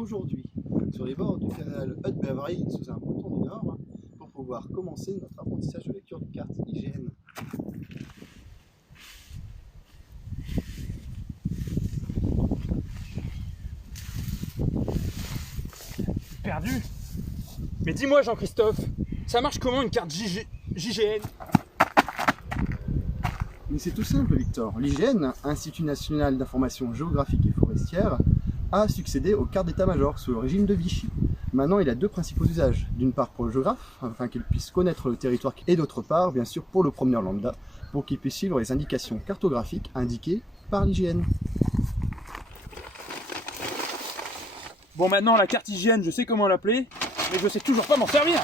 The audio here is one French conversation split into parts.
aujourd'hui sur les bords du canal Haute-Bavarie sous un breton du Nord pour pouvoir commencer notre apprentissage de lecture de cartes IGN. Perdu? Mais dis-moi Jean-Christophe, ça marche comment une carte JGN? Mais c'est tout simple Victor, l'IGN, Institut National d'Information Géographique et Forestière, a succédé aux cartes d'état-major sous le régime de Vichy. Maintenant il a deux principaux usages, d'une part pour le géographe, afin qu'il puisse connaître le territoire, et d'autre part bien sûr pour le promeneur lambda, pour qu'il puisse suivre les indications cartographiques indiquées par l'IGN. Bon, maintenant la carte IGN, je sais comment l'appeler, mais je sais toujours pas m'en servir.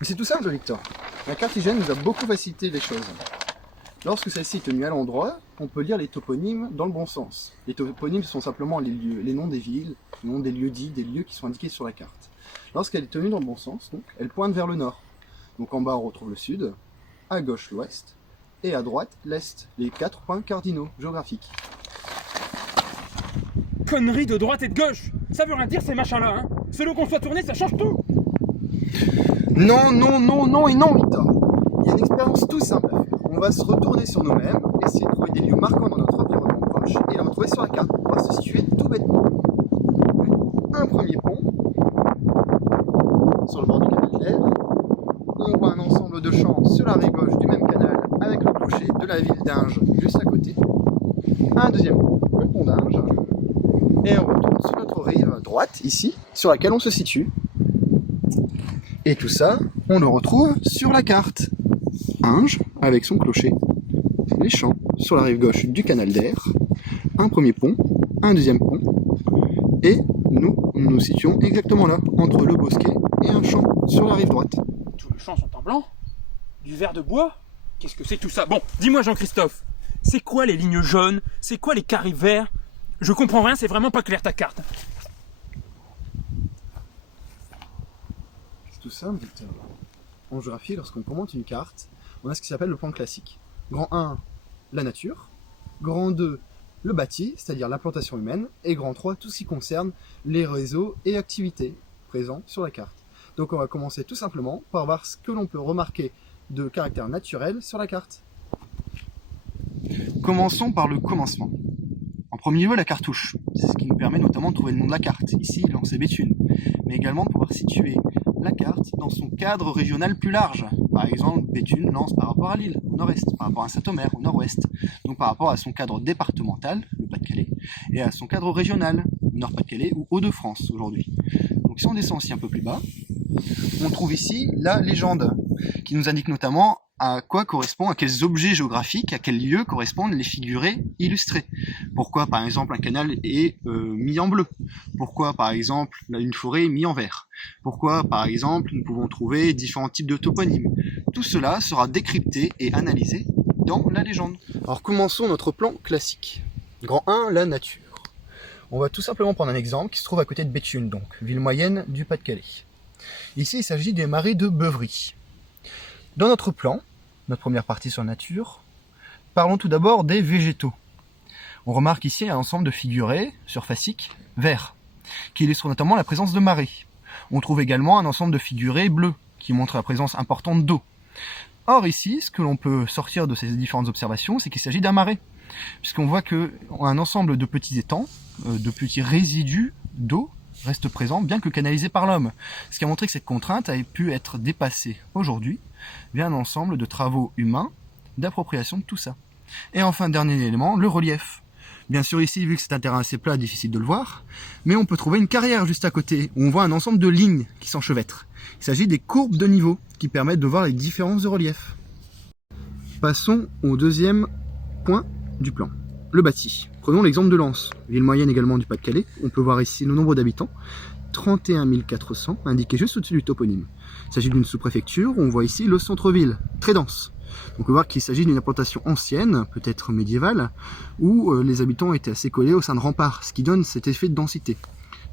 Mais c'est tout simple Victor, la carte IGN nous a beaucoup facilité les choses. Lorsque celle-ci est tenue à l'endroit, on peut lire les toponymes dans le bon sens. Les toponymes sont simplement les lieux, les noms des villes, les noms des lieux dits, des lieux qui sont indiqués sur la carte. Lorsqu'elle est tenue dans le bon sens, donc, elle pointe vers le nord. Donc en bas on retrouve le sud, à gauche l'ouest, et à droite l'est, les 4 points cardinaux géographiques. Connerie de droite et de gauche, ça veut rien dire ces machins-là, hein. Selon qu'on soit tourné, ça change tout. Non, non, non, non et non Victor. Il y a une expérience tout simple à faire. On va se retourner sur nous-mêmes, essayer de trouver des lieux marquants dans notre environnement proche, et les retrouver sur la carte pour pouvoir se situer tout bêtement. Un premier pont, sur le bord du canal d'Air. On voit un ensemble de champs sur la rive gauche du même canal, avec le clocher de la ville d'Inge juste à côté. Un deuxième pont, le pont d'Inge. Et on retourne sur notre rive droite, ici, sur laquelle on se situe. Et tout ça, on le retrouve sur la carte. Inge, avec son clocher, les champs sur la rive gauche du canal d'Air, un premier pont, un deuxième pont, et nous situons exactement là, entre le bosquet et un champ sur la rive droite. Tous les champs sont en blanc? Du vert de bois? Qu'est-ce que c'est tout ça? Bon, dis-moi Jean-Christophe, c'est quoi les lignes jaunes? C'est quoi les carrés verts? Je comprends rien, c'est vraiment pas clair ta carte. C'est tout simple, Victor. En géographie, lorsqu'on commente une carte, on a ce qui s'appelle le plan classique. Grand 1, la nature. Grand 2, le bâti, c'est-à-dire l'implantation humaine. Et grand 3, tout ce qui concerne les réseaux et activités présents sur la carte. Donc on va commencer tout simplement par voir ce que l'on peut remarquer de caractère naturel sur la carte. Commençons par le commencement. En premier lieu, la cartouche. C'est ce qui nous permet notamment de trouver le nom de la carte. Ici, Lens et Béthune. Mais également de pouvoir situer la carte dans son cadre régional plus large. Par exemple, Béthune, Lens par rapport à Lille, au nord-est, par rapport à Saint-Omer, au nord-ouest. Donc par rapport à son cadre départemental, le Pas-de-Calais, et à son cadre régional, Nord-Pas-de-Calais ou Hauts-de-France aujourd'hui. Donc si on descend aussi un peu plus bas, on trouve ici la légende, qui nous indique notamment à quoi correspond, à quels objets géographiques, à quels lieux correspondent les figurés illustrés. Pourquoi par exemple un canal est mis en bleu? Pourquoi par exemple une forêt est mise en vert? Pourquoi par exemple nous pouvons trouver différents types de toponymes? Tout cela sera décrypté et analysé dans la légende. Alors commençons notre plan classique. Grand 1, la nature. On va tout simplement prendre un exemple qui se trouve à côté de Béthune, donc ville moyenne du Pas-de-Calais. Ici il s'agit des marais de Beuvry. Dans notre plan, notre première partie sur la nature, parlons tout d'abord des végétaux. On remarque ici un ensemble de figurés surfaciques verts, qui illustrent notamment la présence de marais. On trouve également un ensemble de figurés bleus, qui montrent la présence importante d'eau. Or ici, ce que l'on peut sortir de ces différentes observations, c'est qu'il s'agit d'un marais, puisqu'on voit qu'un ensemble de petits étangs, de petits résidus d'eau, reste présent, bien que canalisé par l'homme. Ce qui a montré que cette contrainte avait pu être dépassée aujourd'hui via un ensemble de travaux humains d'appropriation de tout ça. Et enfin, dernier élément, le relief. Bien sûr ici, vu que c'est un terrain assez plat, difficile de le voir, mais on peut trouver une carrière juste à côté, où on voit un ensemble de lignes qui s'enchevêtrent. Il s'agit des courbes de niveau, qui permettent de voir les différences de relief. Passons au deuxième point du plan, le bâti. Prenons l'exemple de Lens, ville moyenne également du Pas-de-Calais. On peut voir ici le nombre d'habitants, 31 400, indiqué juste au-dessus du toponyme. Il s'agit d'une sous-préfecture, on voit ici le centre-ville, très dense. Donc on peut voir qu'il s'agit d'une implantation ancienne, peut-être médiévale, où les habitants étaient assez collés au sein de remparts, ce qui donne cet effet de densité.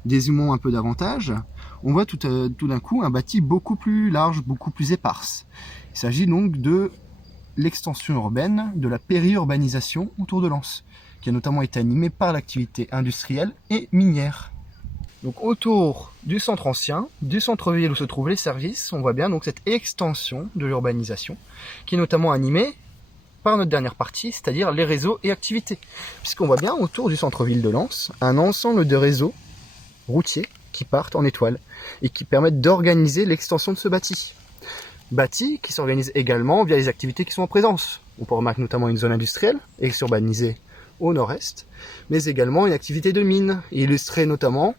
Dézoomons un peu davantage, on voit tout d'un coup un bâti beaucoup plus large, beaucoup plus éparse. Il s'agit donc de l'extension urbaine, de la périurbanisation autour de Lens. qui a notamment été animé par l'activité industrielle et minière. Donc autour du centre ancien, du centre-ville où se trouvent les services, on voit bien donc cette extension de l'urbanisation qui est notamment animée par notre dernière partie, c'est-à-dire les réseaux et activités. Puisqu'on voit bien autour du centre-ville de Lens un ensemble de réseaux routiers qui partent en étoile et qui permettent d'organiser l'extension de ce bâti. Bâti qui s'organise également via les activités qui sont en présence. On peut remarquer notamment une zone industrielle ex-urbanisée au nord-est, mais également une activité de mine, illustrée notamment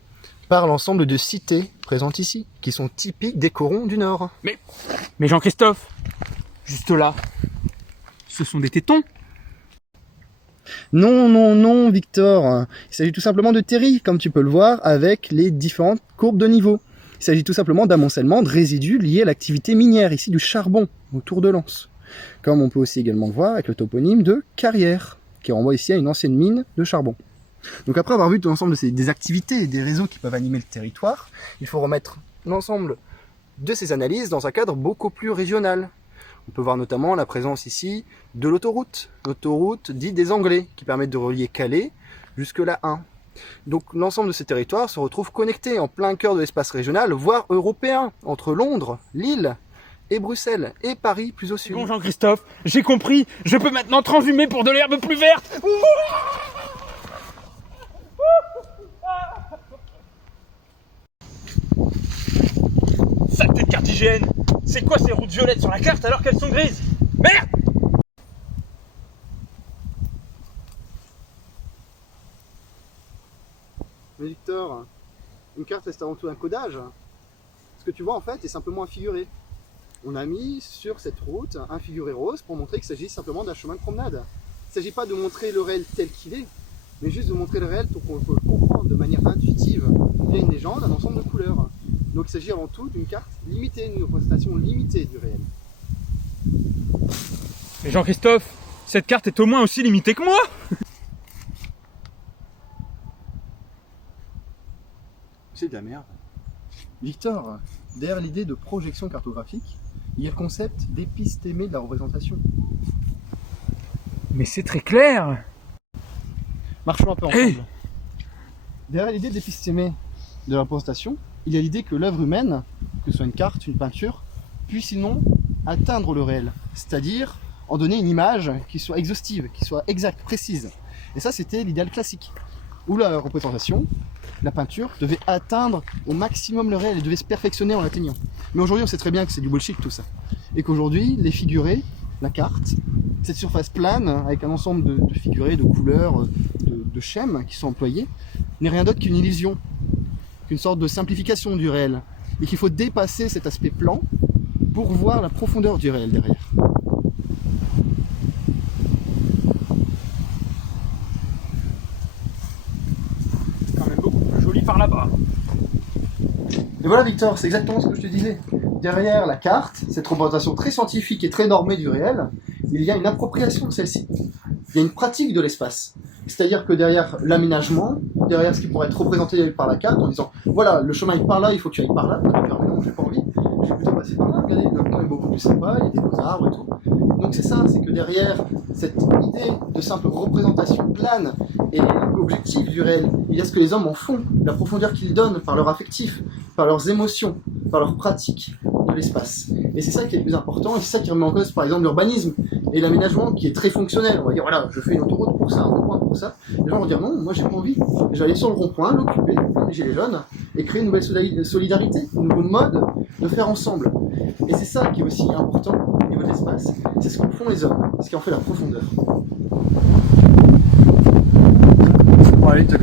par l'ensemble de cités présentes ici, qui sont typiques des corons du Nord. Mais Jean-Christophe, juste là, ce sont des tétons. Non, non, non, Victor. Il s'agit tout simplement de terri, comme tu peux le voir, avec les différentes courbes de niveau. Il s'agit tout simplement d'amoncellement de résidus liés à l'activité minière, ici du charbon, autour de Lens. Comme on peut aussi également le voir avec le toponyme de Carrière, qui renvoie ici à une ancienne mine de charbon. Donc après avoir vu tout l'ensemble des activités et des réseaux qui peuvent animer le territoire, il faut remettre l'ensemble de ces analyses dans un cadre beaucoup plus régional. On peut voir notamment la présence ici de l'autoroute dite des Anglais, qui permet de relier Calais jusque la 1. Donc l'ensemble de ces territoires se retrouvent connectés en plein cœur de l'espace régional, voire européen, entre Londres, Lille et Bruxelles, et Paris plus au sud. Bon Jean-Christophe, j'ai compris, je peux maintenant transhumer pour de l'herbe plus verte. Saleté de carte d'hygiène. C'est quoi ces routes violettes sur la carte alors qu'elles sont grises? Merde! Mais Victor, une carte reste avant tout un codage. Ce que tu vois en fait est simplement un figuré. On a mis sur cette route un figuré rose pour montrer qu'il s'agit simplement d'un chemin de promenade. Il ne s'agit pas de montrer le réel tel qu'il est, mais juste de montrer le réel pour qu'on peut le comprendre de manière intuitive via une légende, un ensemble de couleurs. Donc il s'agit avant tout d'une carte limitée, d'une représentation limitée du réel. Mais Jean-Christophe, cette carte est au moins aussi limitée que moi. C'est de la merde. Victor, derrière l'idée de projection cartographique, il y a le concept d'épistémé de la représentation. Mais c'est très clair. Marchons un peu ensemble. Hey. Derrière l'idée d'épistémé de la représentation, il y a l'idée que l'œuvre humaine, que ce soit une carte, une peinture, puisse sinon atteindre le réel, c'est-à-dire en donner une image qui soit exhaustive, qui soit exacte, précise. Et ça, c'était l'idéal classique, où la représentation, la peinture, devait atteindre au maximum le réel, elle devait se perfectionner en l'atteignant. Mais aujourd'hui, on sait très bien que c'est du bullshit tout ça. Et qu'aujourd'hui, les figurés, la carte, cette surface plane, avec un ensemble de figurés, de couleurs, de schèmes qui sont employés, n'est rien d'autre qu'une illusion, qu'une sorte de simplification du réel. Et qu'il faut dépasser cet aspect plan pour voir la profondeur du réel derrière. C'est quand même beaucoup plus joli par là-bas. Et voilà Victor, c'est exactement ce que je te disais. Derrière la carte, cette représentation très scientifique et très normée du réel, il y a une appropriation de celle-ci. Il y a une pratique de l'espace. C'est-à-dire que derrière l'aménagement, derrière ce qui pourrait être représenté par la carte, en disant voilà, le chemin est par là, il faut que tu ailles par là, tu dis, non, j'ai pas envie, je vais plutôt passer par là, regardez, le temps est beaucoup plus sympa, il y a des beaux arbres et tout. Donc c'est ça, c'est que derrière cette idée de simple représentation plane et objective du réel, il y a ce que les hommes en font, la profondeur qu'ils donnent par leur affectif, par leurs émotions, par leur pratique de l'espace. Et c'est ça qui est le plus important, et c'est ça qui remet en cause par exemple l'urbanisme et l'aménagement qui est très fonctionnel. On va dire voilà, je fais une autoroute pour ça, un rond-point pour ça. Les gens vont dire non, moi j'ai pas envie. Je vais aller sur le rond-point, l'occuper, les gilets jaunes, et créer une nouvelle solidarité, un nouveau mode de faire ensemble. Et c'est ça qui est aussi important au niveau de l'espace. C'est ce qu'en font les hommes, ce qui en fait la profondeur. Bon allez, te